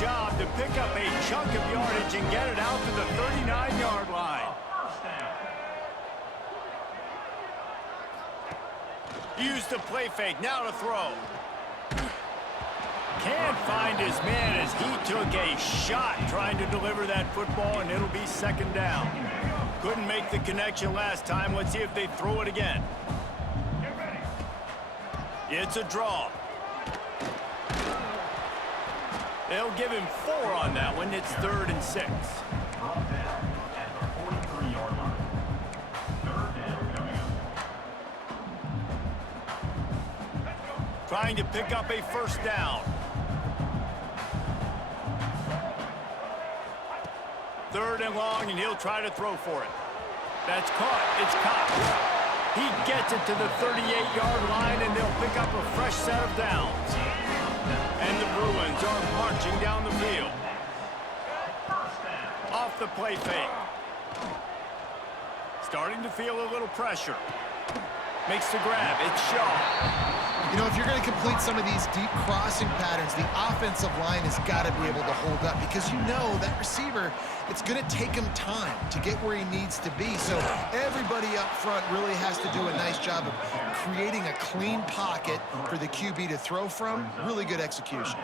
job to pick up a chunk of yardage and get it out to the 39-yard line. Use the play fake, now to throw. Can't find his man as he took a shot trying to deliver that football, and it'll be second down. Couldn't make the connection last time. Let's see if they throw it again. It's a draw. They'll give him 4 on that one. It's 3rd and 6. Trying to pick up a first down. 3rd and long, and he'll try to throw for it. That's caught. It's caught. He gets it to the 38-yard line, and they'll pick up a fresh set of downs. And the Bruins are marching down the field. Off the play fake. Starting to feel a little pressure. Makes the grab. It's Shaw. You know, if you're going to complete some of these deep crossing patterns, the offensive line has got to be able to hold up because you know that receiver, it's going to take him time to get where he needs to be. So everybody up front really has to do a nice job of creating a clean pocket for the QB to throw from. Really good execution.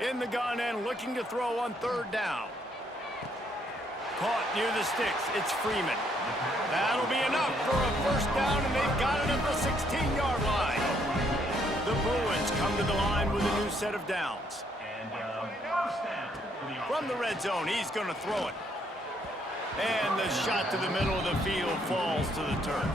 In the gun and looking to throw on 3rd down. Caught near the sticks. It's Freeman. That'll be enough for a first down, and they've got it at the 16-yard line. The Bruins come to the line with a new set of downs. From the red zone, he's going to throw it. And the shot to the middle of the field falls to the turf.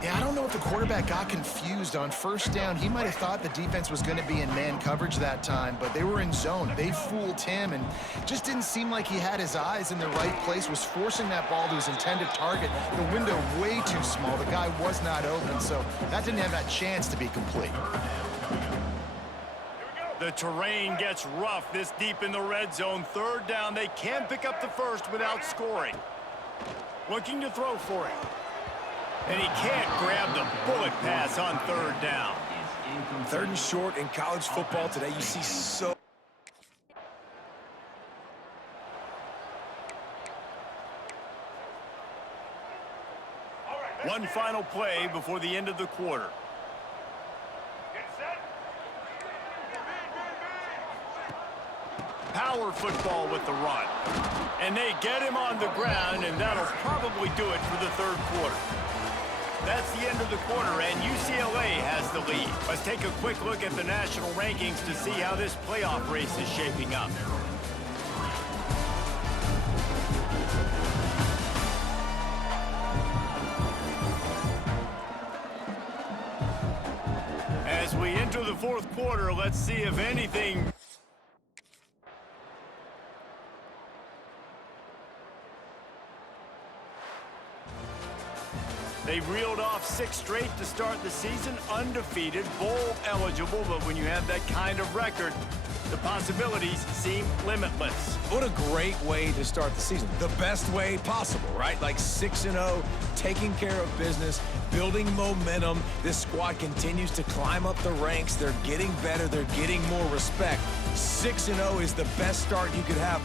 Yeah, I don't know if the quarterback got confused on first down. He might have thought the defense was going to be in man coverage that time, but they were in zone. They fooled him and just didn't seem like he had his eyes in the right place, was forcing that ball to his intended target. The window way too small. The guy was not open, so that didn't have that chance to be complete. The terrain gets rough this deep in the red zone. 3rd down. They can pick up the first without scoring. Looking to throw for it. And he can't grab the bullet pass on 3rd down. 3rd and short in college football today. You see so... One final play before the end of the quarter. Power football with the run. And they get him on the ground, and that'll probably do it for the 3rd quarter. That's the end of the quarter, and UCLA has the lead. Let's take a quick look at the national rankings to see how this playoff race is shaping up. As we enter the 4th quarter, let's see if anything... They've reeled off 6 straight to start the season, undefeated, bowl eligible, but when you have that kind of record, the possibilities seem limitless. What a great way to start the season. The best way possible, right? Like 6-0, taking care of business, building momentum. This squad continues to climb up the ranks. They're getting better. They're getting more respect. 6-0 is the best start you could have.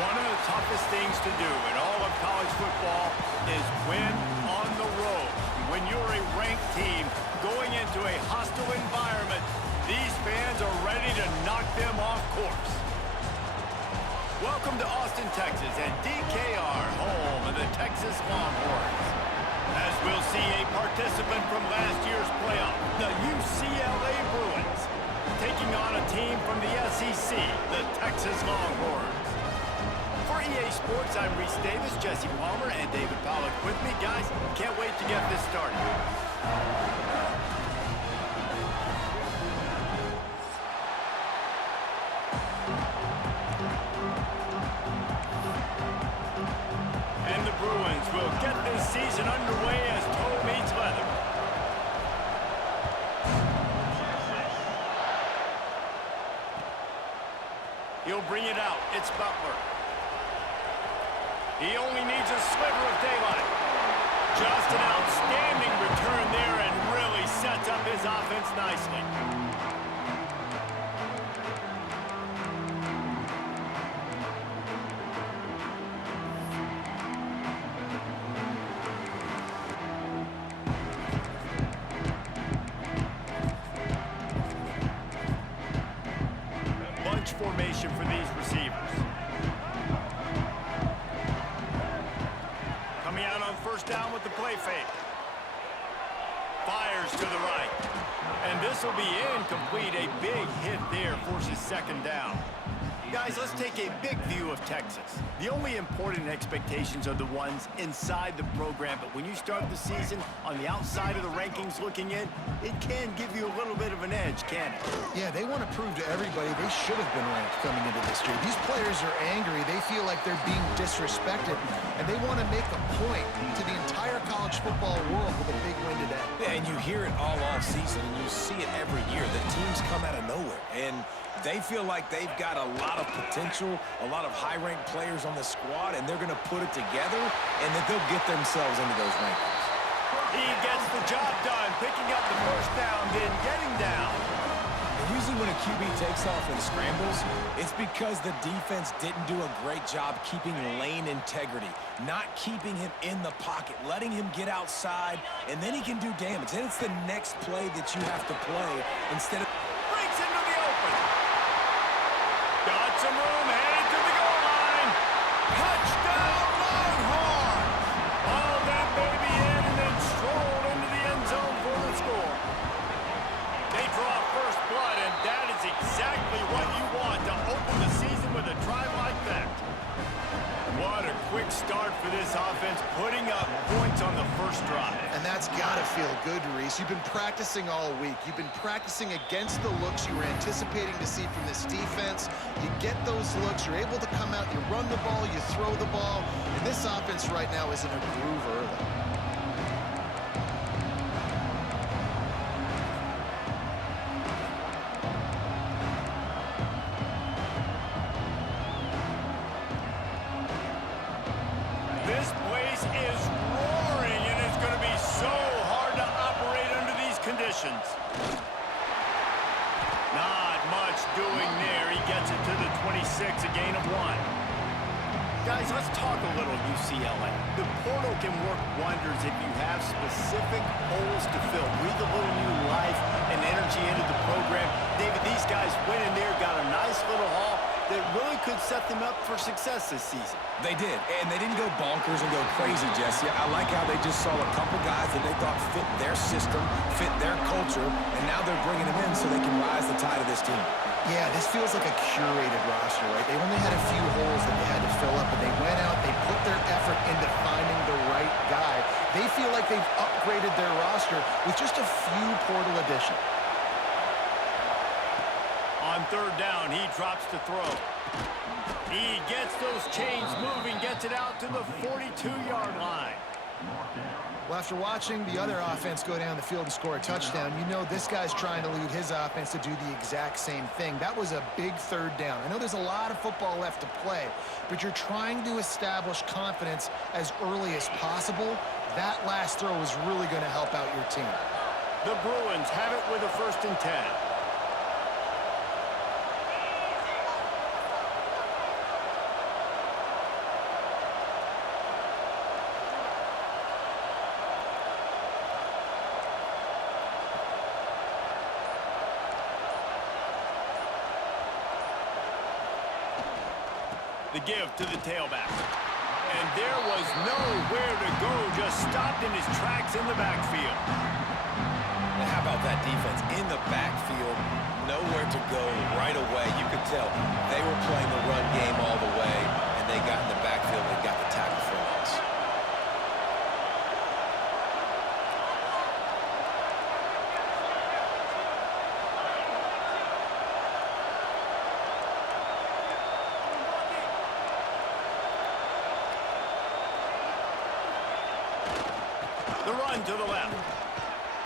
One of the toughest things to do in all of college football is win on the road. When you're a ranked team going into a hostile environment, these fans are ready to knock them off course. Welcome to Austin, Texas, and DKR, home of the Texas Longhorns. As we'll see a participant from last year's playoff, the UCLA Bruins, taking on a team from the SEC, the Texas Longhorns. For EA Sports, I'm Reese Davis, Jesse Palmer, and David Pollack with me. Guys, can't wait to get this started. And the Bruins will get this season underway as toe meets leather. He'll bring it out. It's Butler. He only needs a sliver of daylight. Just an outstanding return there and really sets up his offense nicely. Bunch formation for these receivers. Coming out on first down with the play fake. Fires to the right. And this will be incomplete. A big hit there forces second down. Guys, let's take a big view of Texas. The only important expectations are the ones inside the program, but when you start the season on the outside of the rankings looking in, it can give you a little bit of an edge, can't it? Yeah, they want to prove to everybody they should have been ranked coming into this year. These players are angry. They feel like they're being disrespected, and they want to make a point to the entire college football world with a big win today. Yeah, and you hear it all off season, and you see it every year. The teams come out of nowhere, and they feel like they've got a lot of potential, a lot of high-ranked players on the squad, and they're going to put it together, and that they'll get themselves into those rankings. He gets the job done, picking up the first down, then getting down. And usually when a QB takes off and scrambles, it's because the defense didn't do a great job keeping lane integrity, not keeping him in the pocket, letting him get outside, and then he can do damage. Then it's the next play that you have to play instead of... Breaks into the open. Got some room, headed to the goal line. Touchdown, Longhorns! Hauled that baby in and then strolled into the end zone for the score. They draw first blood, and that is exactly what you want to open the season with a drive like that. What a quick start for this offense, putting up points on the first drive. And that's got to feel good, Reese. You've been practicing all week. You've been practicing against the looks you were anticipating to see from this defense. You get those looks, you're able to come out, you run the ball, you throw the ball, and this offense right now is in a groove early. This place is roaring, and it's going to be so hard to operate under these conditions. Not much doing there. He gets it to the 26, a gain of 1. Guys, let's talk a little UCLA. The portal can work wonders if you have specific holes to fill. Breathe a little new life and energy into the program. David, these guys went in there, got a nice little haul that really could set them up for success this season. They did, and they didn't go bonkers and go crazy, Jesse. I like how they just saw a couple guys that they thought fit their system, fit their culture, and now they're bringing them in so they can rise the tide of this team. Yeah, this feels like a curated roster, right? They only had a few holes that they had to fill up, but they went out, they put their effort into finding the right guy. They feel like they've upgraded their roster with just a few portal additions. On third down, he drops to throw. He gets those chains moving, gets it out to the 42-yard line. Well, after watching the other offense go down the field and score a touchdown, you know this guy's trying to lead his offense to do the exact same thing. That was a big third down. I know there's a lot of football left to play, but you're trying to establish confidence as early as possible. That last throw is really going to help out your team. The Bruins have it with a 1st and 10. The give to the tailback. And there was nowhere to go, just stopped in his tracks in the backfield. And how about that defense in the backfield? Nowhere to go right away. You could tell they were playing the run game all the way, and they got in the backfield and got the tackle for loss. The run to the left.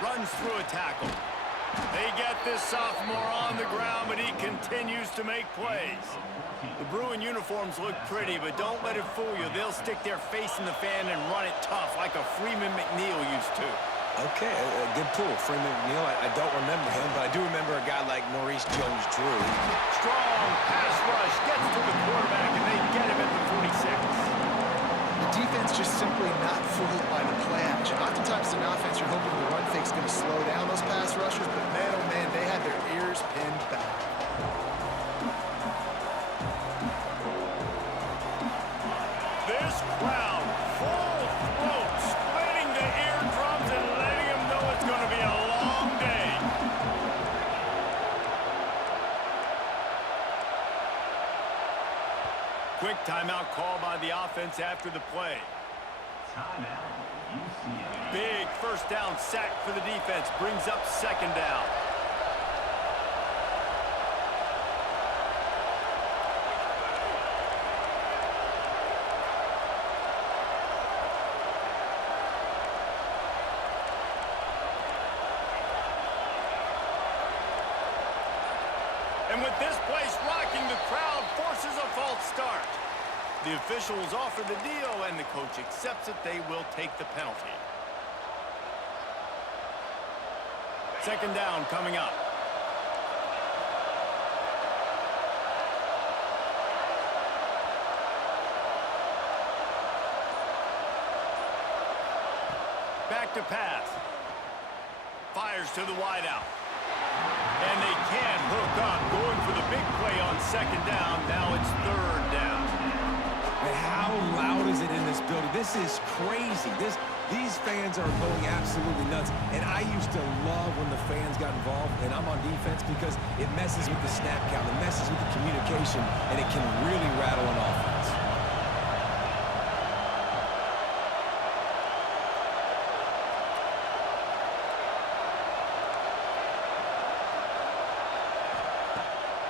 Runs through a tackle. They get this sophomore on the ground, but he continues to make plays. The Bruin uniforms look pretty, but don't let it fool you. They'll stick their face in the fan and run it tough like a Freeman McNeil used to. Okay, a good pull. Freeman McNeil, I don't remember him, but I do remember a guy like Maurice Jones-Drew. Strong pass rush gets to the quarterback, and they get him at the 46. The defense just simply not fooled by the play action. Oftentimes in offense, you're hoping the run fake's going to slow down those pass rushers, but man, oh man, they had their ears pinned back. This crowd, full throat, splitting the eardrums and letting them know it's going to be a long day. Quick timeout call by the offense after the play. Big first down sack for the defense, brings up second down. And with this place rocking, the crowd forces a false start. The officials offer the deal, and the coach accepts it. They will take the penalty. Second down coming up. Back to pass. Fires to the wideout. And they can't hook up. Going for the big play on second down. Now it's third down. Man, how loud is it in this building? This is crazy. These fans are going absolutely nuts. And I used to love when the fans got involved, and I'm on defense because it messes with the snap count, it messes with the communication, and it can really rattle an offense.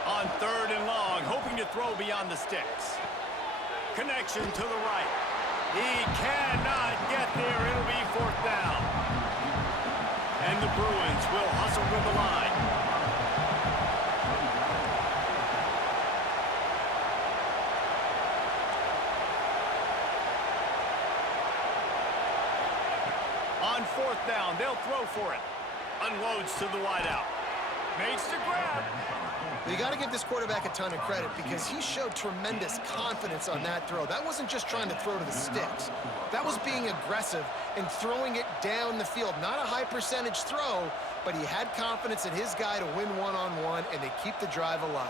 On third and long, hoping to throw beyond the sticks. Connection to the right. He cannot get there. It'll be fourth down. And the Bruins will hustle to the line. On fourth down, they'll throw for it. Unloads to the wideout. Makes the grab. You got to give this quarterback a ton of credit because he showed tremendous confidence on that throw. That wasn't just trying to throw to the sticks. That was being aggressive and throwing it down the field. Not a high percentage throw, but he had confidence in his guy to win one-on-one and to keep the drive alive.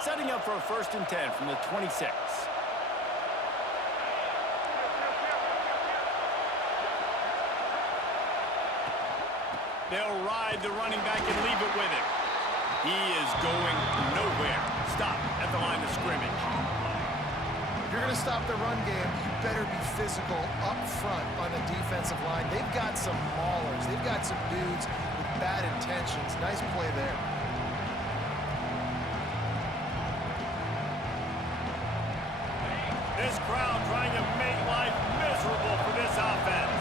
Setting up for a 1st and 10 from the 26. They'll ride the running back and leave it with him. He is going nowhere. Stop at the line of scrimmage. If you're going to stop the run game, you better be physical up front on the defensive line. They've got some maulers. They've got some dudes with bad intentions. Nice play there. This crowd trying to make life miserable for this offense.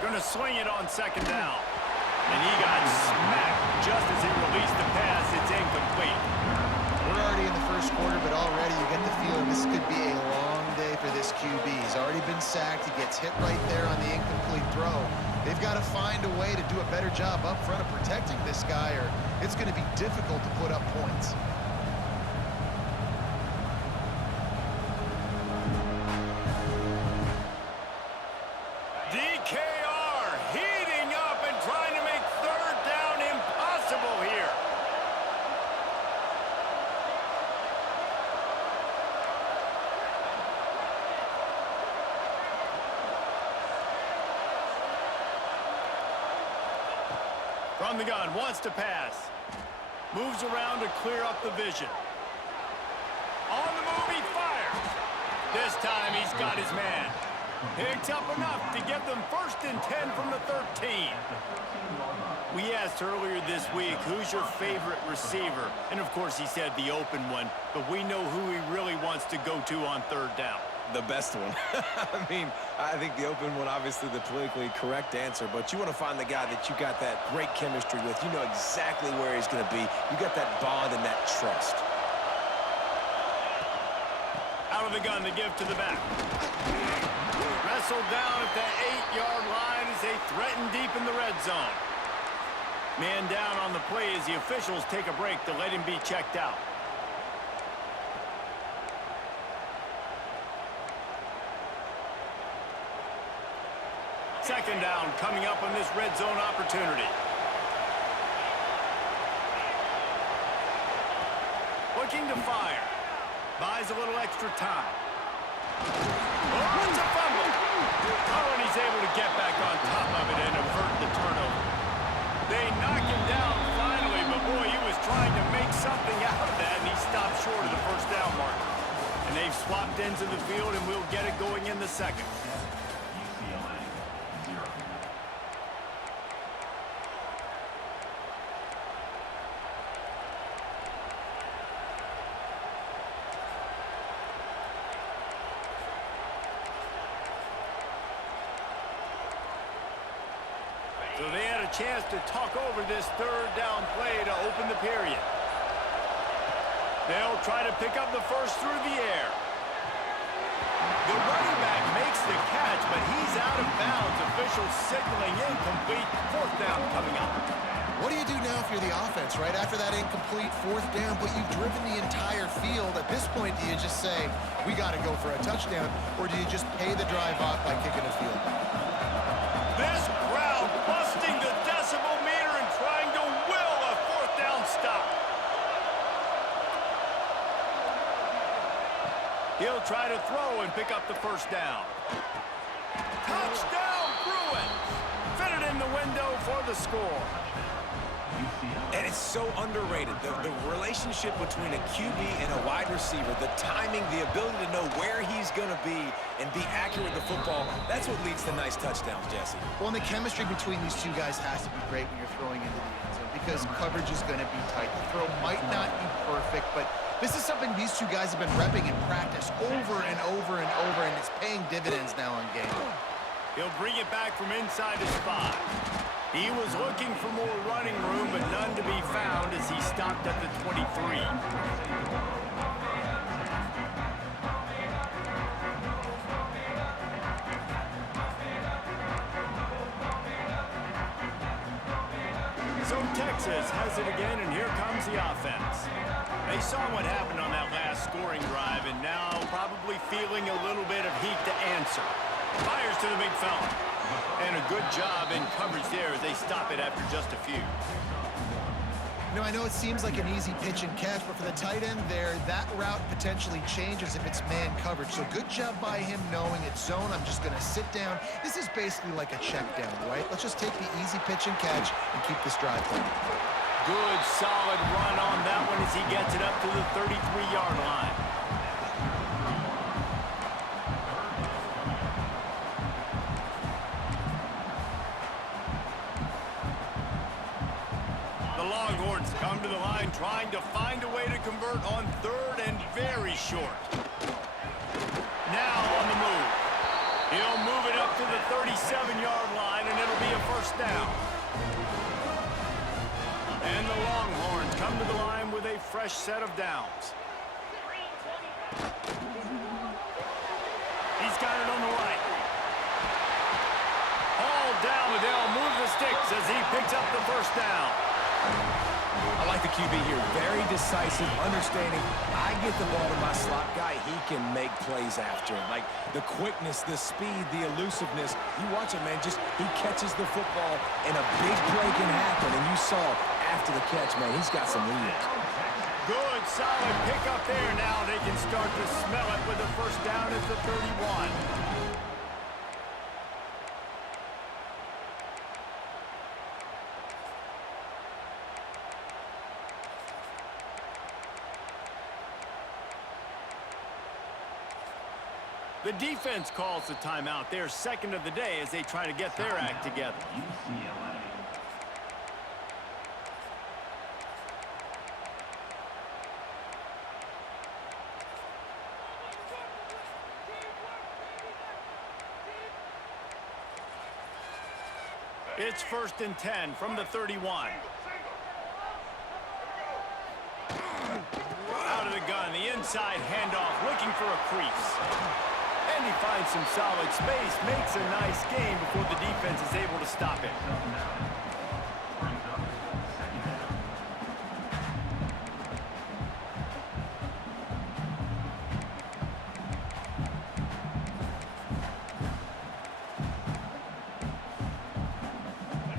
Going to swing it on second down. And he got smacked just as he released the pass. It's incomplete. We're already in the first quarter, but already you get the feeling this could be a long day for this QB. He's already been sacked. He gets hit right there on the incomplete throw. They've got to find a way to do a better job up front of protecting this guy, or it's going to be difficult to put up points. DKR, he From the gun, wants to pass. Moves around to clear up the vision. On the move, he fires. This time he's got his man. Picks up enough to get them 1st and 10 from the 13. We asked earlier this week, who's your favorite receiver? And of course he said the open one, but we know who he really wants to go to on 3rd down. The best one. I mean, I think the open one, obviously the politically correct answer, but you want to find the guy that you got that great chemistry with. You know exactly where he's going to be. You got that bond and that trust. Out of the gun to give to the back. Wrestled down at the 8-yard line as they threaten deep in the red zone. Man down on the play as the officials take a break to let him be checked out. Second down coming up on this red zone opportunity. Looking to fire. Buys a little extra time. Oh, it's a fumble. Oh, and he's able to get back on top of it and avert the turnover. They knock him down finally, but boy, he was trying to make something out of that, and he stopped short of the 1st down marker. And they've swapped ends of the field, and we'll get it going in the 2nd. So they had a chance to talk over this 3rd down play to open the period. They'll try to pick up the 1st through the air. The running back makes the catch, but he's out of bounds. Officials signaling incomplete. 4th down coming up. What do you do now if you're the offense, right? After that incomplete 4th down, but you've driven the entire field. At this point, do you just say, we got to go for a touchdown, or do you just pay the drive off by kicking a field goal? This crowd busting the decibel meter and trying to will a 4th down stop. He'll try to throw and pick up the 1st down. Touchdown, Bruins! Fitted in the window for the score. And it's so underrated. The relationship between a QB and a wide receiver, the timing, the ability to know where he's going to be and be accurate with the football, that's what leads to nice touchdowns, Jesse. Well, and the chemistry between these two guys has to be great when you're throwing into the end zone because coverage is going to be tight. The throw might not be perfect, but this is something these two guys have been repping in practice over and over and over, and it's paying dividends now in game. He'll bring it back from inside his 5. He was looking for more running room, but none to be found as he stopped at the 23. So Texas has it again, and here comes the offense. They saw what happened on that last scoring drive, and now probably feeling a little bit of heat to answer. Fires to the big fella. And a good job in coverage there as they stop it after just a few. You know, I know it seems like an easy pitch and catch, but for the tight end there, that route potentially changes if it's man coverage. So good job by him knowing it's zone. I'm just going to sit down. This is basically like a check down, right? Let's just take the easy pitch and catch and keep this drive going. Good, solid run on that one as he gets it up to the 33-yard line. Come to the line trying to find a way to convert on 3rd and very short. Now on the move. He'll move it up to the 37-yard line and it'll be a 1st down. And the Longhorns come to the line with a fresh set of downs. He's got it on the right. All down, but they'll move the sticks as he picks up the 1st down. I like the QB here. Very decisive, understanding. I get the ball to my slot guy. He can make plays after it. Like the quickness, the speed, the elusiveness. You watch it, man. Just he catches the football and a big play can happen. And you saw after the catch, man, he's got some wheels. Good, solid pick up there. Now they can start to smell it with the 1st down at the 31. The defense calls the timeout. They're second of the day as they try to get their act together. It's 1st and 10 from the 31. Out of the gun, the inside handoff, looking for a crease. And he finds some solid space, makes a nice gain before the defense is able to stop it.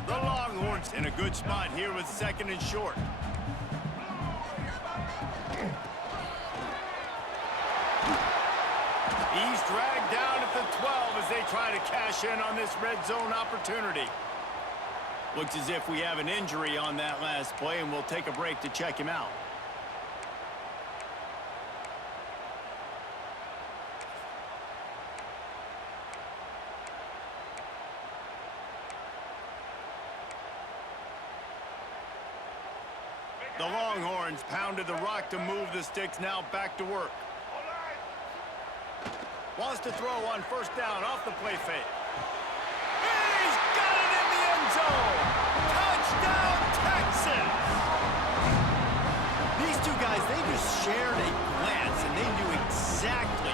The Longhorns in a good spot here with 2nd and short. He's dragged down at the 12 as they try to cash in on this red zone opportunity. Looks as if we have an injury on that last play, and we'll take a break to check him out. The Longhorns pounded the rock to move the sticks, now back to work. Wants to throw on 1st down off the play fake. He's got it in the end zone! Touchdown, Texas! These two guys, they just shared a glance, and they knew exactly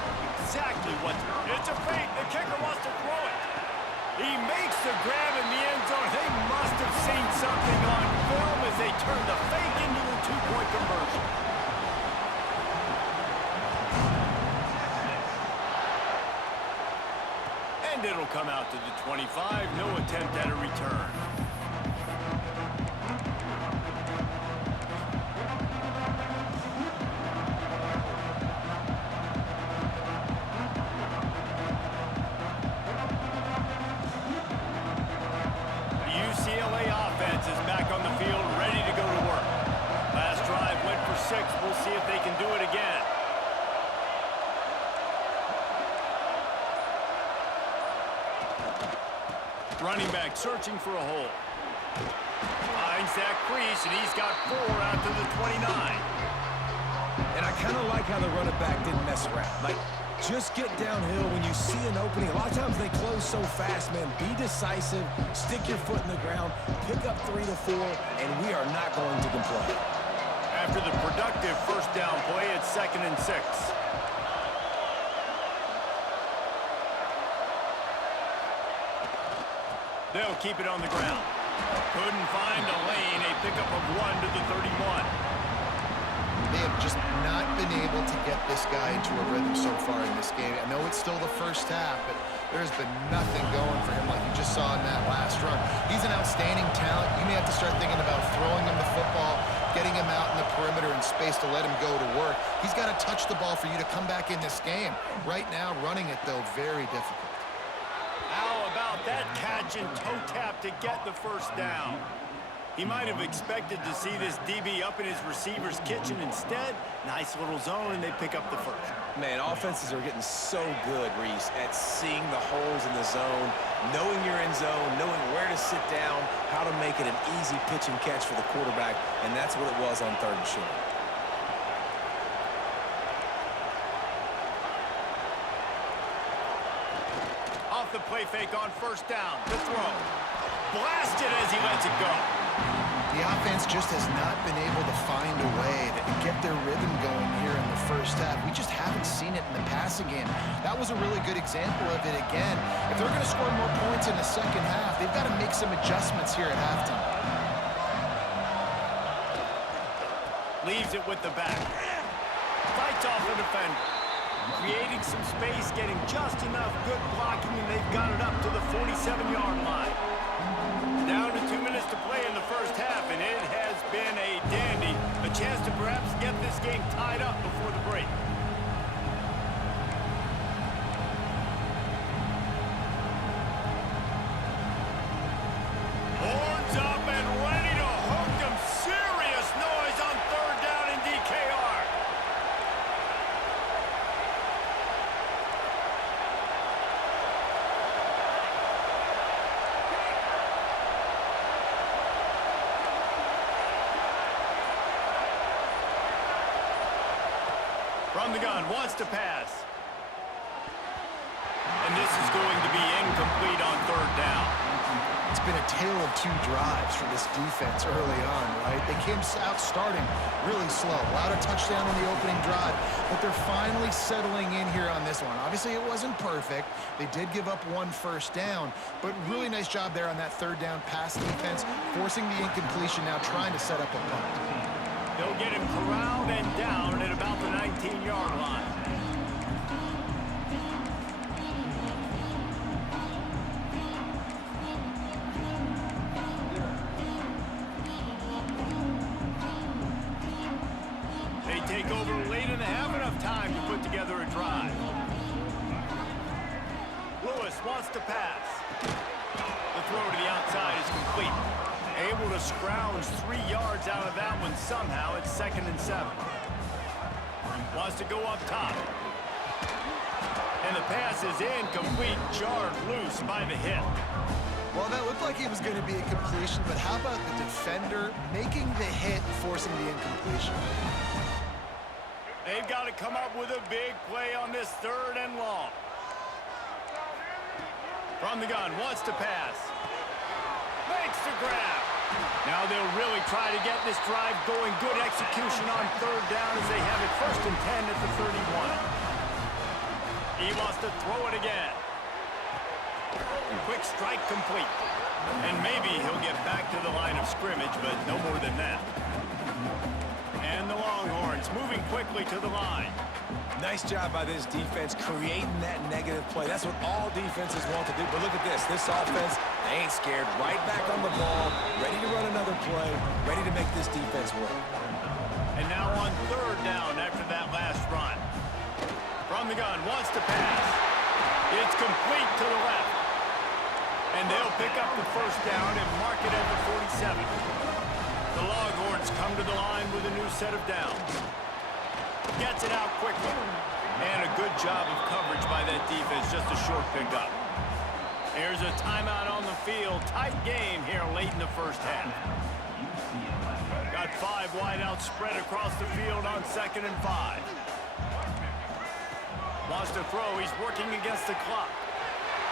what to do. It's a fake. The kicker wants to throw it. He makes the grab in the end zone. They must have seen something on film as they turned the fake into a 2-point conversion. And it'll come out to the 25. No attempt at a return. The UCLA offense is back on the field, ready to go to work. Last drive went for 6. We'll see if they can do it again. Running back searching for a hole. Finds that crease, and he's got 4 out to the 29. And I kind of like how the running back didn't mess around. Like, just get downhill when you see an opening. A lot of times they close so fast, man. Be decisive, stick your foot in the ground, pick up 3 to 4, and we are not going to complain. After the productive 1st down play, it's 2nd and 6. They'll keep it on the ground. Couldn't find a lane. A pickup of 1 to the 31. They have just not been able to get this guy into a rhythm so far in this game. I know it's still the 1st half, but there's been nothing going for him like you just saw in that last run. He's an outstanding talent. You may have to start thinking about throwing him the football, getting him out in the perimeter in space to let him go to work. He's got to touch the ball for you to come back in this game. Right now, running it, though, very difficult. How about that catch and toe tap to get the 1st down? He might have expected to see this DB up in his receiver's kitchen. Instead, nice little zone, and they pick up the 1st. Man, offenses are getting so good, Reese, at seeing the holes in the zone, knowing you're in zone, knowing where to sit down, how to make it an easy pitch and catch for the quarterback, and that's what it was on 3rd and short. Off the play fake on 1st down. The throw. Blasted as he lets it go. The offense just has not been able to find a way to get their rhythm going here in the 1st half. We just haven't seen it in the passing game. That was a really good example of it again. If they're going to score more points in the 2nd half, they've got to make some adjustments here at halftime. Leaves it with the back. Fights off the defender. Creating some space, getting just enough good blocking, and they've got it up to the 47-yard line. Down to 2 minutes to play in the 1st half, and it has been a dandy. A chance to perhaps get this game tied up before the break. Horns up and ready to hook them. Serious noise on 3rd down in DKR. From the gun, wants to pass. And this is going to be incomplete on third down. It's been a tale of two drives for this defense early on, right? They came out starting really slow. Allowed a touchdown on the opening drive, but they're finally settling in here on this one. Obviously, it wasn't perfect. They did give up one first down, but really nice job there on that third down pass defense, forcing the incompletion, now trying to set up a punt. They'll get him corralled and down at about the 19-yard line. Take over late and have enough time to put together a drive. Lewis wants to pass. The throw to the outside is complete. Able to scrounge 3 yards out of that one somehow. It's 2nd and 7. Wants to go up top. And the pass is incomplete, jarred loose by the hit. Well, that looked like it was going to be a completion, but how about the defender making the hit, forcing the incompletion? They've got to come up with a big play on this 3rd and long. From the gun, wants to pass. Makes the grab. Now they'll really try to get this drive going. Good execution on 3rd down as they have it 1st and 10 at the 31. He wants to throw it again. Quick strike complete. And maybe he'll get back to the line of scrimmage, but no more than that. And the Longhorns moving quickly to the line. Nice job by this defense creating that negative play. That's what all defenses want to do. But look at this. This offense, they ain't scared. Right back on the ball, ready to run another play, ready to make this defense work. And now on 3rd down after that last run. From the gun, wants to pass. It's complete to the left. And they'll pick up the 1st down and mark it at the 47. The Longhorns come to the line with a new set of downs. Gets it out quickly. And a good job of coverage by that defense, just a short pickup. Here's a timeout on the field. Tight game here late in the 1st half. Got 5 wideouts spread across the field on 2nd and 5. Wants to throw. He's working against the clock.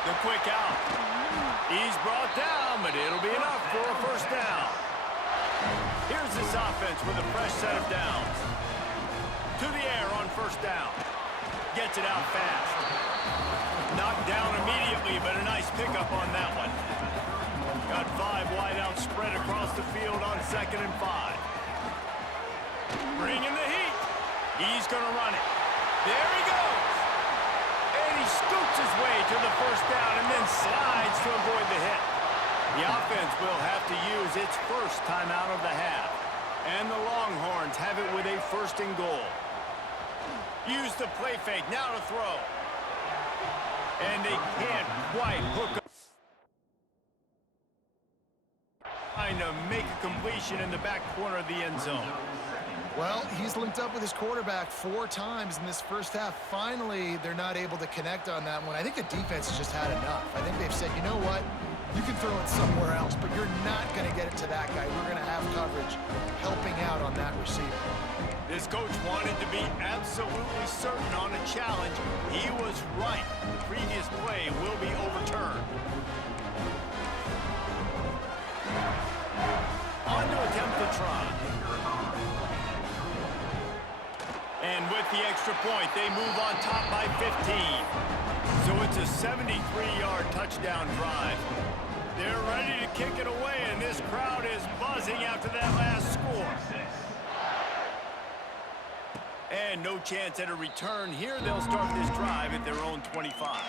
The quick out. He's brought down, but it'll be enough for a 1st down. Here's this offense with a fresh set of downs. To the air on 1st down. Gets it out fast. Knocked down immediately, but a nice pickup on that one. Got 5 wideouts spread across the field on 2nd and 5. Bringing the heat. He's going to run it. There he goes. And he scoots his way to the 1st down and then slides to avoid the hit. The offense will have to use its 1st timeout of the half. And the Longhorns have it with a 1st and goal. Use the play fake, now to throw. And they can't quite hook up. Trying to make a completion in the back corner of the end zone. Well, he's linked up with his quarterback 4 times in this 1st half. Finally, they're not able to connect on that one. I think the defense has just had enough. I think they've said, you know what? You can throw it somewhere else, but you're not going to get it to that guy. We're going to have coverage helping out on that receiver. This coach wanted to be absolutely certain on a challenge. He was right. The previous play will be overturned. On to attempt the try. And with the extra point, they move on top by 15. So it's a 73-yard touchdown drive. They're ready to kick it away, and this crowd is buzzing after that last score. And no chance at a return here. They'll start this drive at their own 25.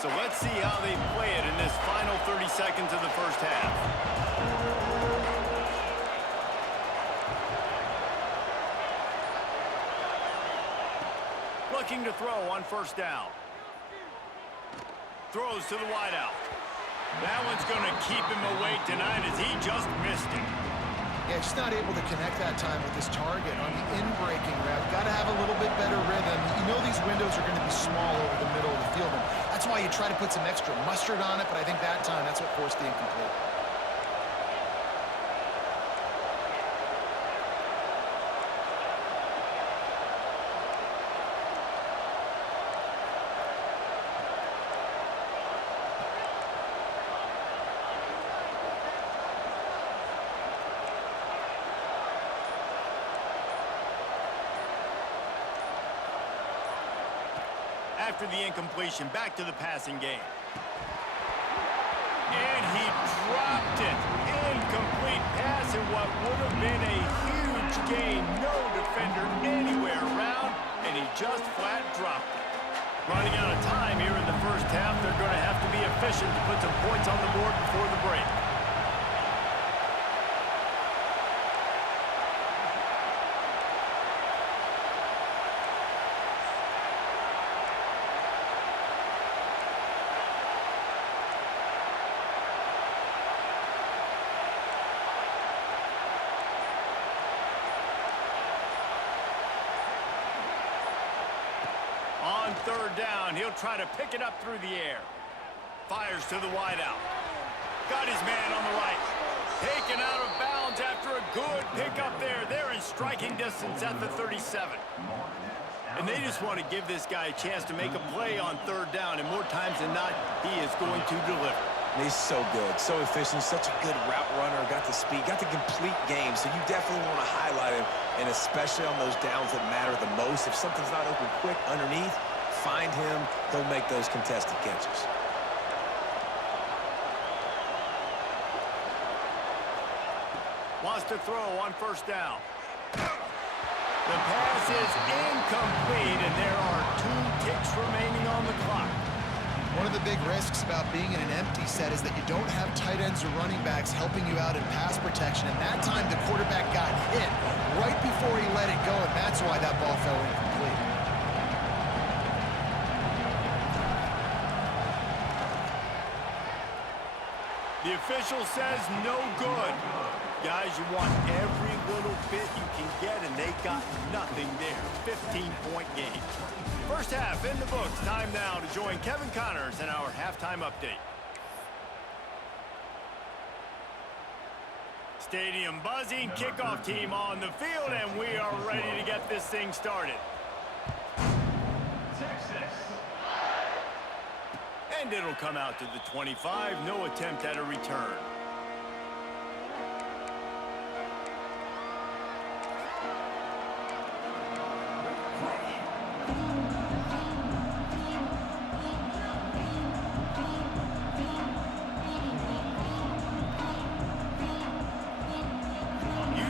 So let's see how they play it in this final 30 seconds of the 1st half. Looking to throw on 1st down. Throws to the wideout. That one's going to keep him awake tonight as he just missed it. Yeah, just not able to connect that time with his target on the in-breaking route. Got to have a little bit better rhythm. You know these windows are going to be small over the middle of the field, and that's why you try to put some extra mustard on it, but I think that time that's what forced the incomplete. After the incompletion, back to the passing game. And he dropped it. Incomplete pass in what would have been a huge gain. No defender anywhere around, and he just flat dropped it. Running out of time here in the first half, they're going to have to be efficient to put some points on the board before the break. On third down, he'll try to pick it up through the air. Fires to the wideout. Got his man on the right. Taken out of bounds after a good pickup there. They're in striking distance at the 37. And they just want to give this guy a chance to make a play on third down, and more times than not, he is going to deliver. He's so good, so efficient, such a good route runner, got the speed, got the complete game, so you definitely want to highlight him, and especially on those downs that matter the most. If something's not open quick underneath, find him, he'll make those contested catches. Wants to throw on first down. The pass is incomplete, and there are 2 ticks remaining on the clock. One of the big risks about being in an empty set is that you don't have tight ends or running backs helping you out in pass protection. And that time, the quarterback got hit right before he let it go, and that's why that ball fell incomplete. The official says no good. Guys, you want every little bit you can get, and they got nothing there. 15-point game. First half in the books. Time now to join Kevin Connors in our halftime update. Stadium buzzing, kickoff team on the field, and we are ready to get this thing started. And it'll come out to the 25. No attempt at a return.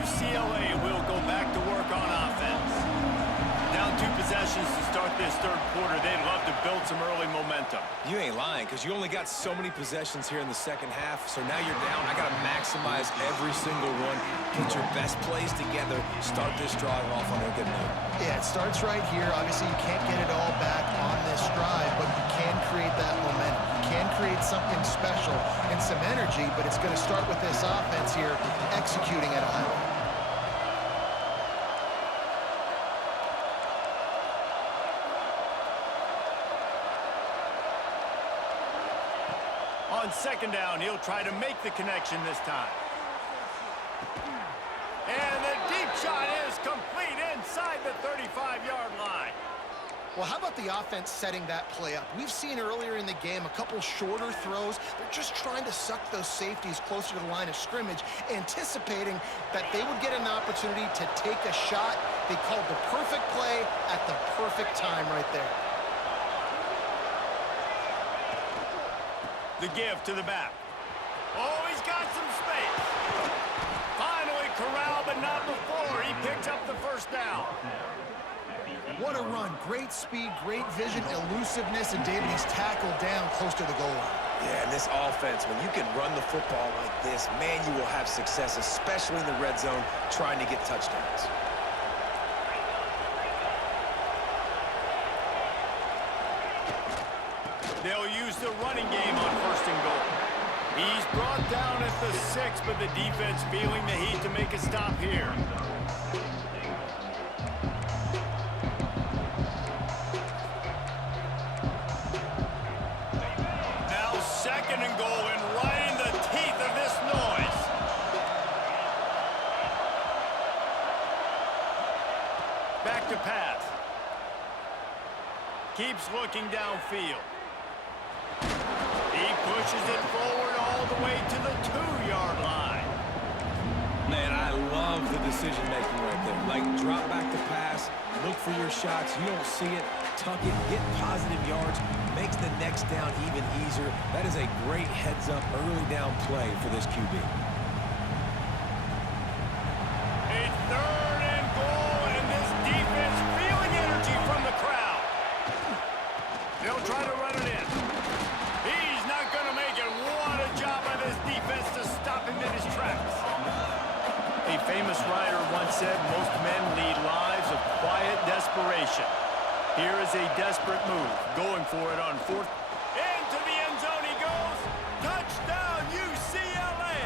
UCLA will go back to work on offense. Down 2 possessions to start this third quarter. They'd love to build some early momentum. You ain't lying, because you only got so many possessions here in the second half, so now you're down. I got to maximize every single one. Get your best plays together. Start this drive off on a good note. Yeah, it starts right here. Obviously, you can't get it all back on this drive, but you can create that momentum. You can create something special and some energy, but it's going to start with this offense here executing at a high level. On second down, he'll try to make the connection this time. And the deep shot is complete inside the 35-yard line. Well, how about the offense setting that play up? We've seen earlier in the game a couple shorter throws. They're just trying to suck those safeties closer to the line of scrimmage, anticipating that they would get an opportunity to take a shot. They called the perfect play at the perfect time right there. The give to the back. Oh, he's got some space. Finally corralled, but not before. He picks up the first down. What a run. Great speed, great vision, elusiveness, and David, he's tackled down close to the goal line. Yeah, and this offense, when you can run the football like this, man, you will have success, especially in the red zone, trying to get touchdowns. They'll use the running game on first and goal. He's brought down at the 6, but the defense feeling the heat to make a stop here. Now 2nd and goal, and right in the teeth of this noise. Back to pass. Keeps looking downfield. He pushes it forward all the way to the 2-yard line. Man, I love the decision-making right there. Like, drop back to pass, look for your shots. You don't see it, tuck it, get positive yards, makes the next down even easier. That is a great heads-up early down play for this QB. A 3rd and goal, and this defense feeling energy from the crowd. They'll try to run it in. He's not going to make it. What a job by this defense to stop him in his tracks. A famous writer once said, most men lead lives of quiet desperation. Here is a desperate move, going for it on 4th. Into the end zone he goes. Touchdown, UCLA.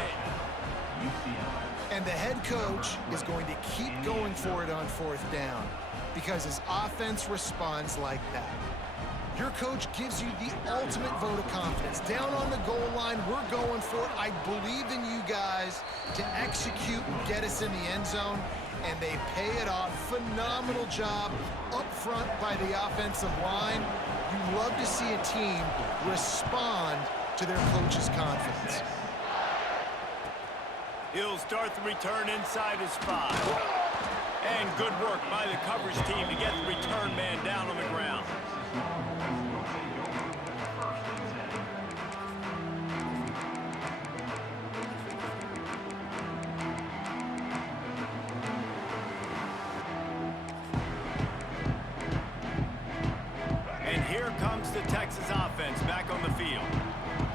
And the head coach is going to keep going for it on 4th down because his offense responds like that. Your coach gives you the ultimate vote of confidence. Down on the goal line, we're going for it. I believe in you guys to execute and get us in the end zone, and they pay it off. Phenomenal job up front by the offensive line. You love to see a team respond to their coach's confidence. He'll start the return inside his 5. And good work by the coverage team to get the return man down on the ground. And here comes the Texas offense back on the field.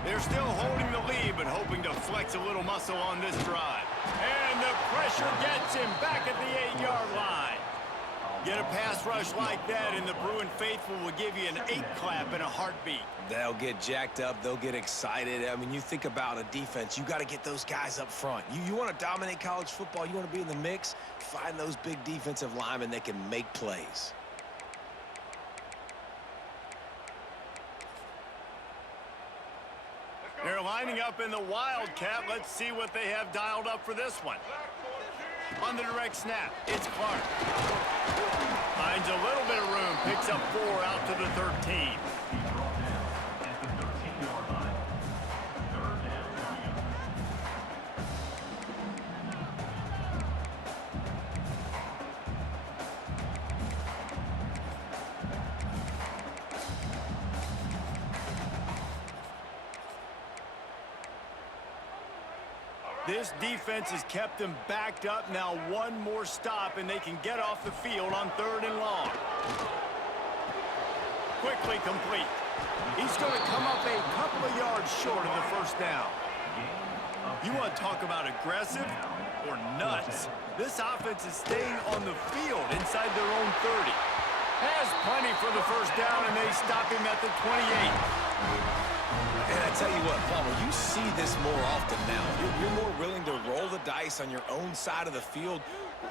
They're still holding the lead, but hoping to flex a little muscle on this drive. And the pressure gets him back at the 8-yard line. Get a pass rush like that, and the Bruin faithful will give you an 8-clap in a heartbeat. They'll get jacked up. They'll get excited. I mean, you think about a defense. You got to get those guys up front. You want to dominate college football. You want to be in the mix. Find those big defensive linemen that can make plays. They're lining up in the Wildcat. Let's see what they have dialed up for this one. On the direct snap, it's Clark. Finds a little bit of room, picks up 4 out to the 13. This defense has kept them backed up. Now one more stop, and they can get off the field on 3rd and long. Quickly complete. He's going to come up a couple of yards short of the 1st down. You want to talk about aggressive or nuts? This offense is staying on the field inside their own 30. Has plenty for the 1st down, and they stop him at the 28. And I tell you what, Palmer, you see this more often now. You're more willing to roll the dice on your own side of the field.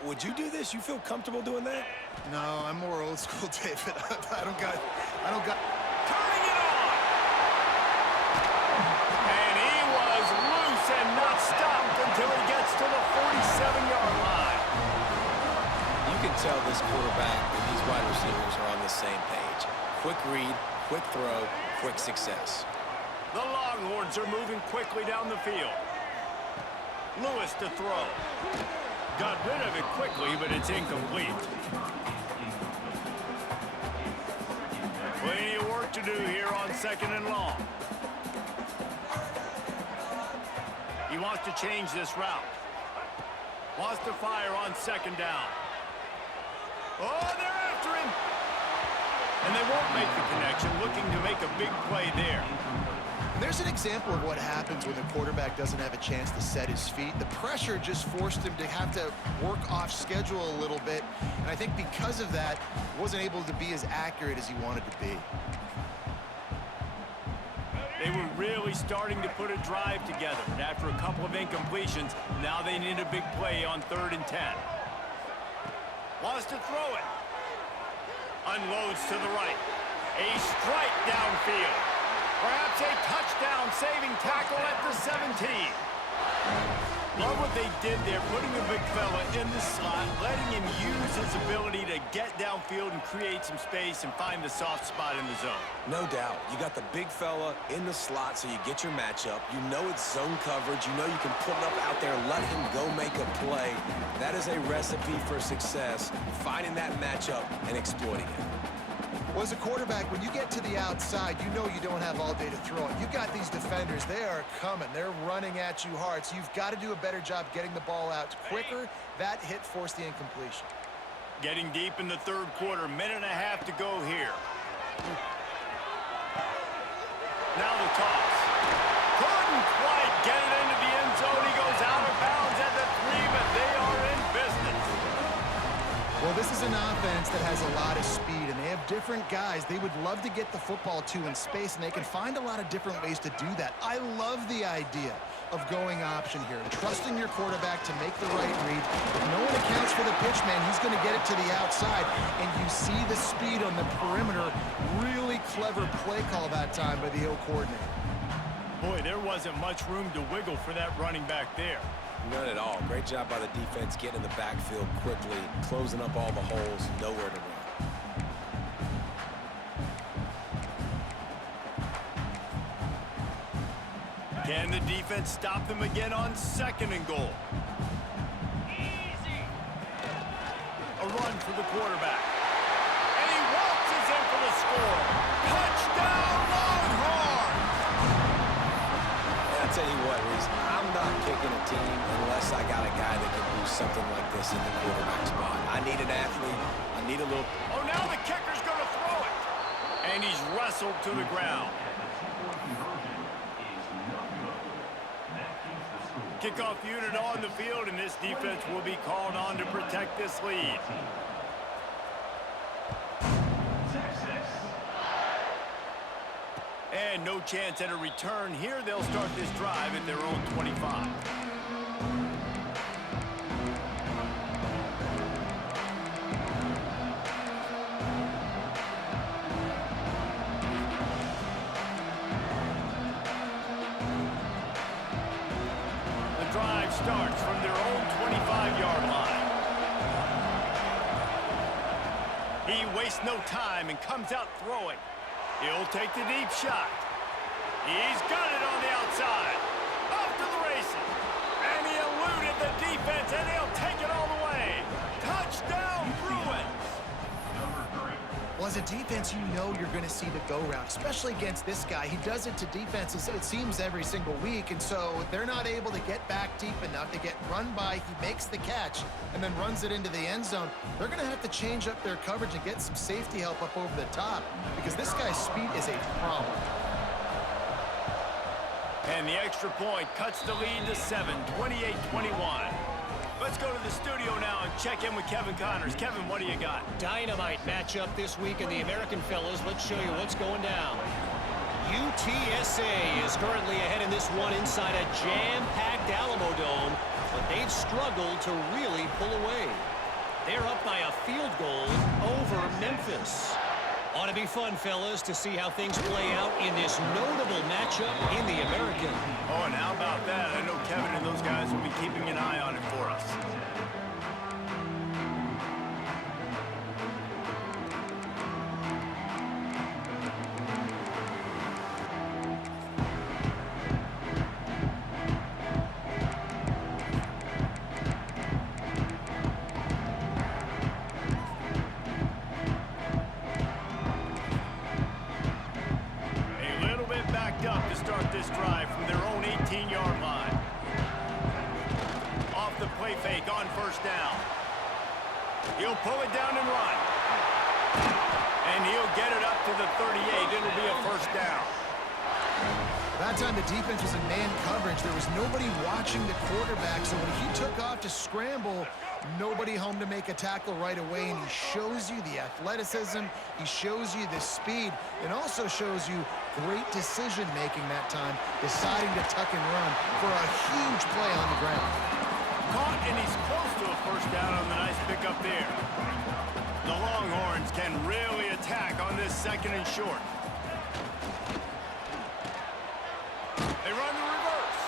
Would you do this? You feel comfortable doing that? No, I'm more old school, David. I don't got. Turning it on! And he was loose and not stopped until he gets to the 47-yard line. You can tell this quarterback and these wide receivers are on the same page. Quick read, quick throw, quick success. The Longhorns are moving quickly down the field. Lewis to throw. Got rid of it quickly, but it's incomplete. Plenty of work to do here on 2nd and long. He wants to change this route. Wants to fire on 2nd down. Oh, they're after him. And they won't make the connection, looking to make a big play there. There's an example of what happens when the quarterback doesn't have a chance to set his feet. The pressure just forced him to have to work off schedule a little bit. And I think because of that, wasn't able to be as accurate as he wanted to be. They were really starting to put a drive together. And after a couple of incompletions, now they need a big play on 3rd and 10. Wants to throw it. Unloads to the right. A strike downfield. Perhaps a touchdown-saving tackle at the 17. Love what they did there, putting the big fella in the slot, letting him use his ability to get downfield and create some space and find the soft spot in the zone. No doubt. You got the big fella in the slot, so you get your matchup. You know it's zone coverage. You know you can put it up out there, let him go make a play. That is a recipe for success, finding that matchup and exploiting it. Well, as a quarterback, when you get to the outside, you know you don't have all day to throw it. You got these defenders. They are coming. They're running at you hard, so you've got to do a better job getting the ball out quicker. That hit forced the incompletion. Getting deep in the 3rd quarter, minute and a half to go here. Now the toss. Couldn't quite get it into the end zone. He goes out of bounds at the 3, but they are in business. Well, this is an offense that has a lot of speed, and they have different guys they would love to get the football to in space, and they can find a lot of different ways to do that. I love the idea of going option here, trusting your quarterback to make the right read. If no one accounts for the pitch man, he's going to get it to the outside, and you see the speed on the perimeter. Really clever play call that time by the O coordinator. Boy, there wasn't much room to wiggle for that running back there. None at all. Great job by the defense getting in the backfield quickly, closing up all the holes, nowhere to run. Can the defense stop them again on 2nd and goal? Easy. A run for the quarterback. And he waltzes in for the score. Touchdown, Longhorns! I'll tell you what, Reese, I'm not picking a team unless I got a guy that can do something like this in the quarterback spot. I need an athlete. I need a little... Oh, now the kicker's going to throw it. And he's wrestled to the ground. Kickoff unit on the field, and this defense will be called on to protect this lead. And no chance at a return here. They'll start this drive at their own 25. The drive starts from their own 25-yard line. He wastes no time and comes out throwing. He'll take the deep shot. He's got it on the outside. Off to the races. And he eluded the defense, and he'll take it all the way. Touchdown, Bruins! Well, as a defense, you know you're going to see the go-round, especially against this guy. He does it to defenses, it seems, every single week, and so they're not able to get back deep enough to get run by. He makes the catch and then runs it into the end zone. They're going to have to change up their coverage and get some safety help up over the top because this guy's speed is a problem. And the extra point cuts the lead to 7, 28-21. Let's go to the studio now and check in with Kevin Connors. Kevin, what do you got? Dynamite matchup this week in the American fellas. Let's show you what's going down. UTSA is currently ahead in this one inside a jam-packed Alamo Dome, but they've struggled to really pull away. They're up by a field goal over Memphis. Ought to be fun, fellas, to see how things play out in this notable matchup in the American. Oh, and how about that? I know Kevin and those guys will be keeping an eye on it for us. Up to start this drive from their own 18-yard line. Off the play fake on 1st down. He'll pull it down and run. And he'll get it up to the 38. It'll be a 1st down. That time the defense was in man coverage. There was nobody watching the quarterback, so when he took off to scramble, nobody home to make a tackle right away, and he shows you the athleticism, he shows you the speed, and also shows you great decision-making that time, deciding to tuck and run for a huge play on the ground. Caught, and he's close to a first down on the nice pickup there. The Longhorns can really attack on this second and short. They run the reverse.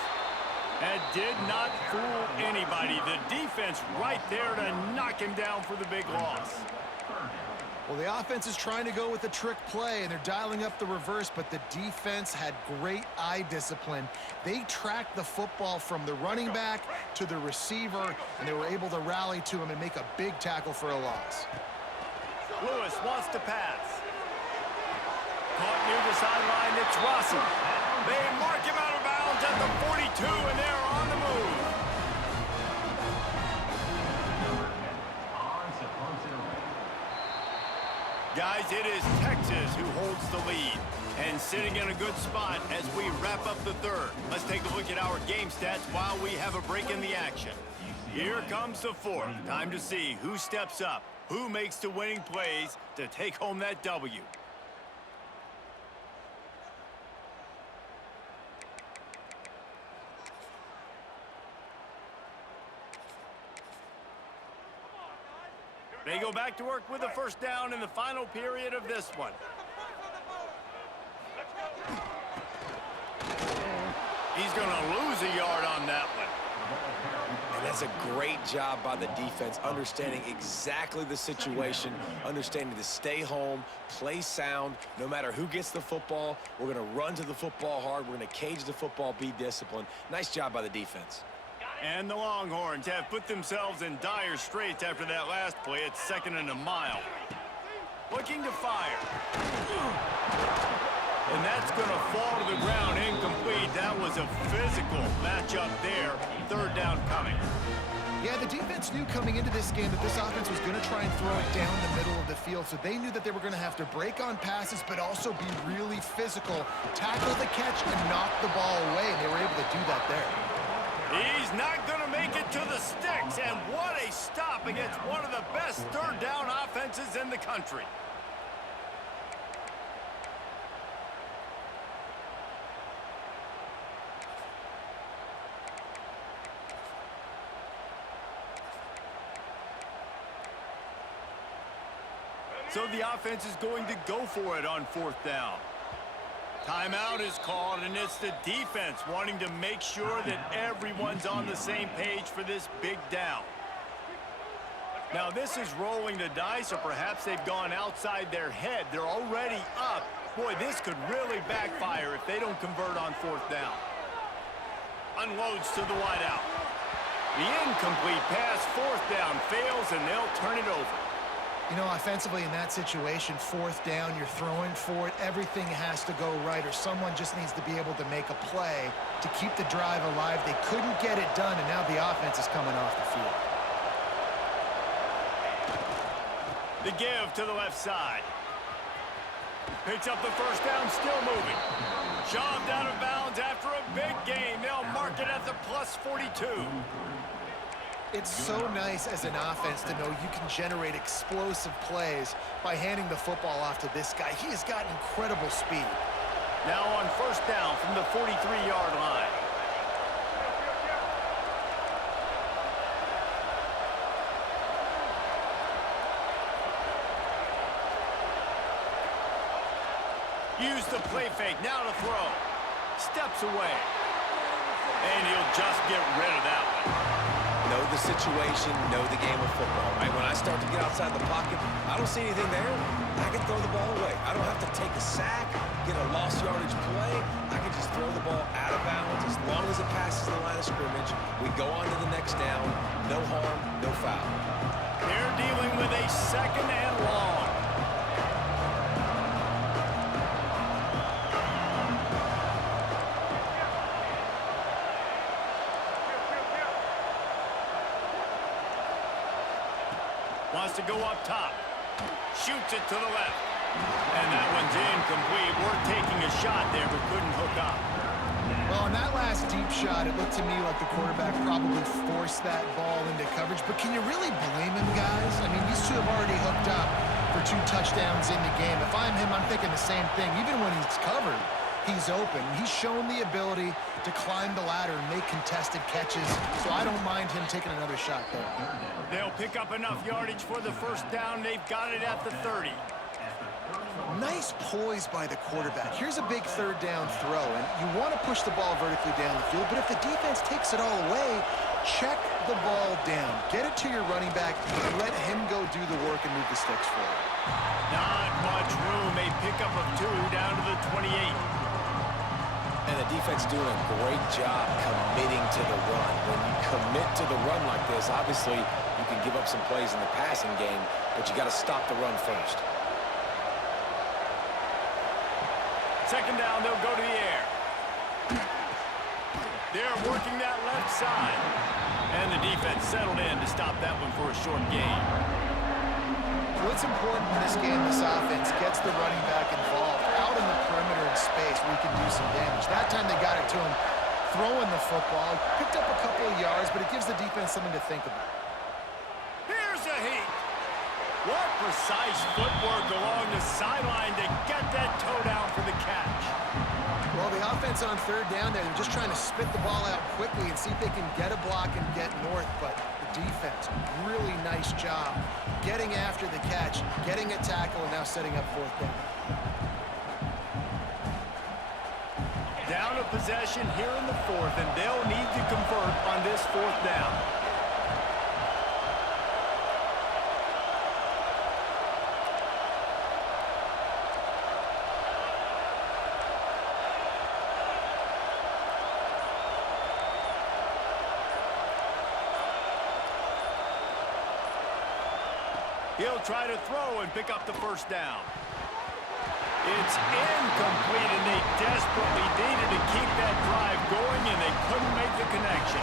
That did not fool anybody. The defense right there to knock him down for the big loss. Well, the offense is trying to go with the trick play, and they're dialing up the reverse, but the defense had great eye discipline. They tracked the football from the running back to the receiver, and they were able to rally to him and make a big tackle for a loss. Lewis wants to pass. Caught near the sideline, it's Rossi. They mark him out of bounds at the 42, and they're on the move. Guys, it is Texas who holds the lead and sitting in a good spot as we wrap up the third. Let's take a look at our game stats while we have a break in the action. Here comes the fourth. Time to see who steps up, who makes the winning plays to take home that W. They go back to work with a first down in the final period of this one. He's going to lose a yard on that one. And that's a great job by the defense, understanding exactly the situation, understanding to stay home, play sound. No matter who gets the football, we're going to run to the football hard. We're going to cage the football, be disciplined. Nice job by the defense. And the Longhorns have put themselves in dire straits after that last play. It's 2nd and a mile. Looking to fire. And that's going to fall to the ground incomplete. That was a physical matchup there. 3rd down coming. Yeah, the defense knew coming into this game that this offense was going to try and throw it down the middle of the field, so they knew that they were going to have to break on passes but also be really physical, tackle the catch, and knock the ball away, and they were able to do that there. He's not going to make it to the sticks, and what a stop against one of the best 3rd down offenses in the country. So the offense is going to go for it on 4th down. Timeout is called, and it's the defense wanting to make sure that everyone's on the same page for this big down. Now, this is rolling the dice, or perhaps they've gone outside their head. They're already up. Boy, this could really backfire if they don't convert on 4th down. Unloads to the wideout. The incomplete pass, 4th down, fails, and they'll turn it over. You know, offensively in that situation, 4th down, you're throwing for it. Everything has to go right, or someone just needs to be able to make a play to keep the drive alive. They couldn't get it done, and now the offense is coming off the field. The give to the left side. Picks up the first down, still moving. Shoved out of bounds after a big gain. They'll mark it at the +42. It's so nice as an offense to know you can generate explosive plays by handing the football off to this guy. He has got incredible speed. Now on 1st down from the 43-yard line. Use the play fake, now to throw. Steps away. And he'll just get rid of that one. Know the situation, know the game of football, right? When I start to get outside the pocket, I don't see anything there, I can throw the ball away. I don't have to take a sack, get a lost yardage play. I can just throw the ball out of bounds. As long as it passes the line of scrimmage, we go on to the next down. No harm, no foul. They're dealing with a 2nd and long. Wants to go up top. Shoots it to the left. And that one's incomplete. We're taking a shot there, but couldn't hook up. Well, on that last deep shot, it looked to me like the quarterback probably forced that ball into coverage. But can you really blame him, guys? I mean, these two have already hooked up for 2 touchdowns in the game. If I'm him, I'm thinking the same thing. Even when he's covered, he's open. He's shown the ability to climb the ladder and make contested catches. So I don't mind him taking another shot there. They'll pick up enough yardage for the first down. They've got it at the 30. Nice poise by the quarterback. Here's a big 3rd down throw, and you want to push the ball vertically down the field, but if the defense takes it all away, check the ball down. Get it to your running back and let him go do the work and move the sticks for you. Not much room. A pickup of 2 down to the 28. And the defense doing a great job committing to the run. When you commit to the run like this, obviously you can give up some plays in the passing game, but you got to stop the run first. 2nd down, they'll go to the air. They're working that left side. And the defense settled in to stop that one for a short gain. What's important in this game, this offense gets the running back involved out in the perimeter in space where he can do some damage. That time they got it to him throwing the football. Picked up a couple of yards, but it gives the defense something to think about. Here's a heat. What precise footwork along the sideline to get that toe down for the catch. Well, the offense on 3rd down there, they're just trying to spit the ball out quickly and see if they can get a block and get north, but the defense, really nice job getting after the catch, getting a tackle, and now setting up 4th down. Down a possession here in the 4th, and they'll need to convert on this 4th down. He'll try to throw and pick up the 1st down. It's incomplete, and they desperately needed to keep that drive going, and they couldn't make the connection.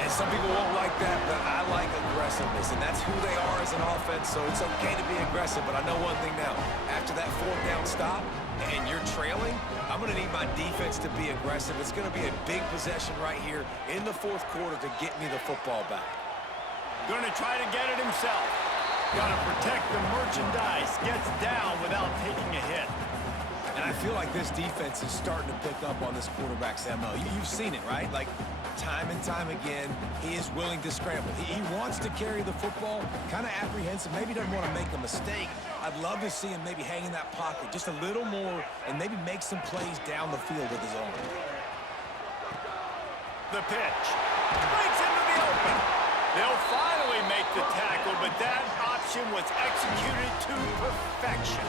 And some people won't like that, but I like aggressiveness, and that's who they are as an offense, so it's okay to be aggressive. But I know one thing now. After that 4th down stop, and you're trailing, I'm going to need my defense to be aggressive. It's going to be a big possession right here in the 4th quarter to get me the football back. Going to try to get it himself. Got to protect the merchandise. Gets down without taking a hit. And I feel like this defense is starting to pick up on this quarterback's MO. You've seen it, right? Like, time and time again, he is willing to scramble. He wants to carry the football, kind of apprehensive, maybe doesn't want to make a mistake. I'd love to see him maybe hang in that pocket just a little more and maybe make some plays down the field with his arm. The pitch. Breaks into the open. They'll finally make the tackle, but that option was executed to perfection.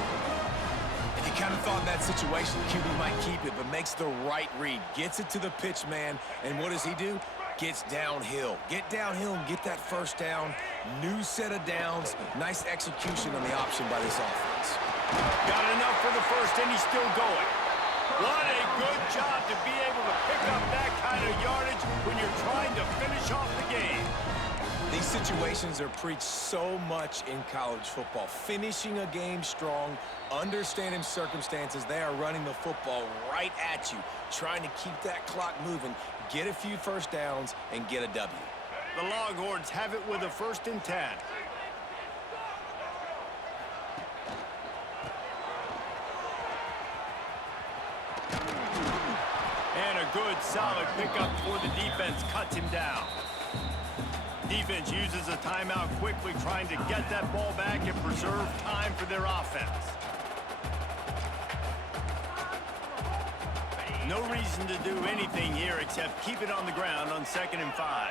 And you kind of thought in that situation QB might keep it, but makes the right read. Gets it to the pitch man, and what does he do? Gets downhill. Get downhill and get that 1st down. New set of downs. Nice execution on the option by this offense. Got enough for the 1st, and he's still going. What a good job to be able to pick up that kind of yardage when you're trying to finish off the game. These situations are preached so much in college football. Finishing a game strong, understanding circumstances. They are running the football right at you, trying to keep that clock moving, get a few 1st downs, and get a W. The Longhorns have it with a 1st and 10. And a good, solid pickup for the defense cuts him down. Defense uses a timeout quickly, trying to get that ball back and preserve time for their offense. No reason to do anything here except keep it on the ground on 2nd and 5.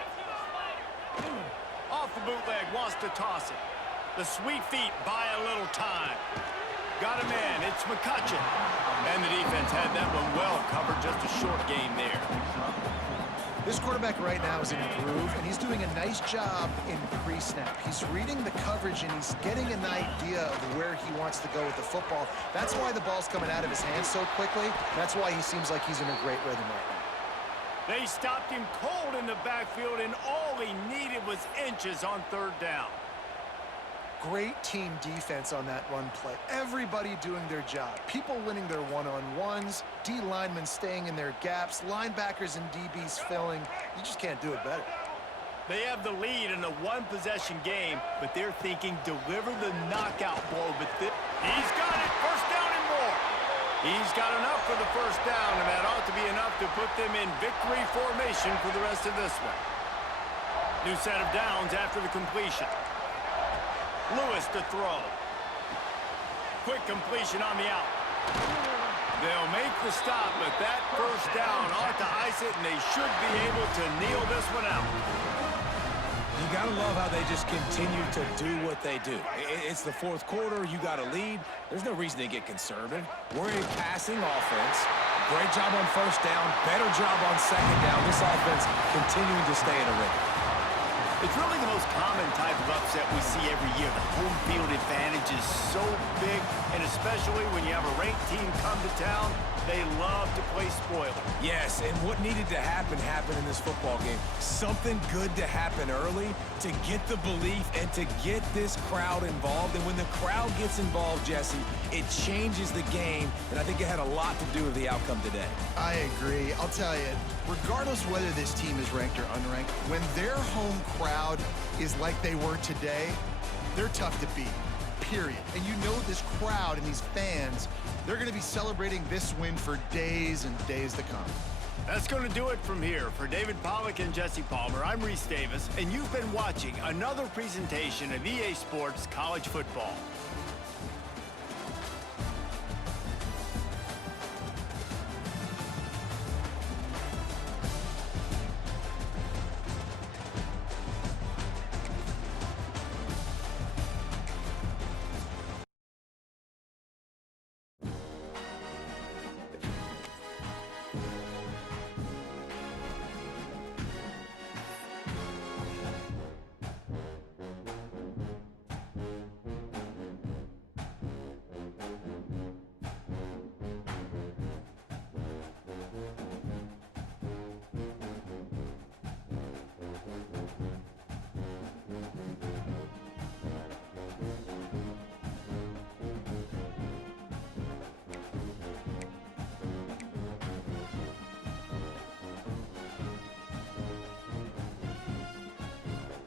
Off the bootleg, wants to toss it. The sweet feet buy a little time. Got a man, it's McCutcheon. And the defense had that one well covered, just a short gain there. This quarterback right now is in a groove, and he's doing a nice job in pre-snap. He's reading the coverage, and he's getting an idea of where he wants to go with the football. That's why the ball's coming out of his hands so quickly. That's why he seems like he's in a great rhythm right now. They stopped him cold in the backfield, and all he needed was inches on 3rd down. Great team defense on that run play. Everybody doing their job. People winning their one-on-ones, D linemen staying in their gaps, linebackers and DBs filling. You just can't do it better. They have the lead in a one-possession game, but they're thinking deliver the knockout blow. But he's got it. First down and more. He's got enough for the first down, and that ought to be enough to put them in victory formation for the rest of this one. New set of downs after the completion. Lewis to throw. Quick completion on the out. They'll make the stop, but that first down ought to ice it, and they should be able to kneel this one out. You got to love how they just continue to do what they do. It's the fourth quarter. You got a lead. There's no reason to get conservative. We're a passing offense. Great job on first down. Better job on second down. This offense continuing to stay in a rhythm. It's really the most common type of upset we see every year. The home field advantage is so big, and especially when you have a ranked team come to town, they love to play spoiler. Yes, and what needed to happen happened in this football game. Something good to happen early to get the belief and to get this crowd involved. And when the crowd gets involved, Jesse, it changes the game, and I think it had a lot to do with the outcome today. I agree. I'll tell you, regardless whether this team is ranked or unranked, when their home crowd is like they were today, they're tough to beat, period. And you know this crowd and these fans, they're going to be celebrating this win for days and days to come. That's going to do it from here. For David Pollack and Jesse Palmer, I'm Reese Davis, and you've been watching another presentation of EA Sports College Football.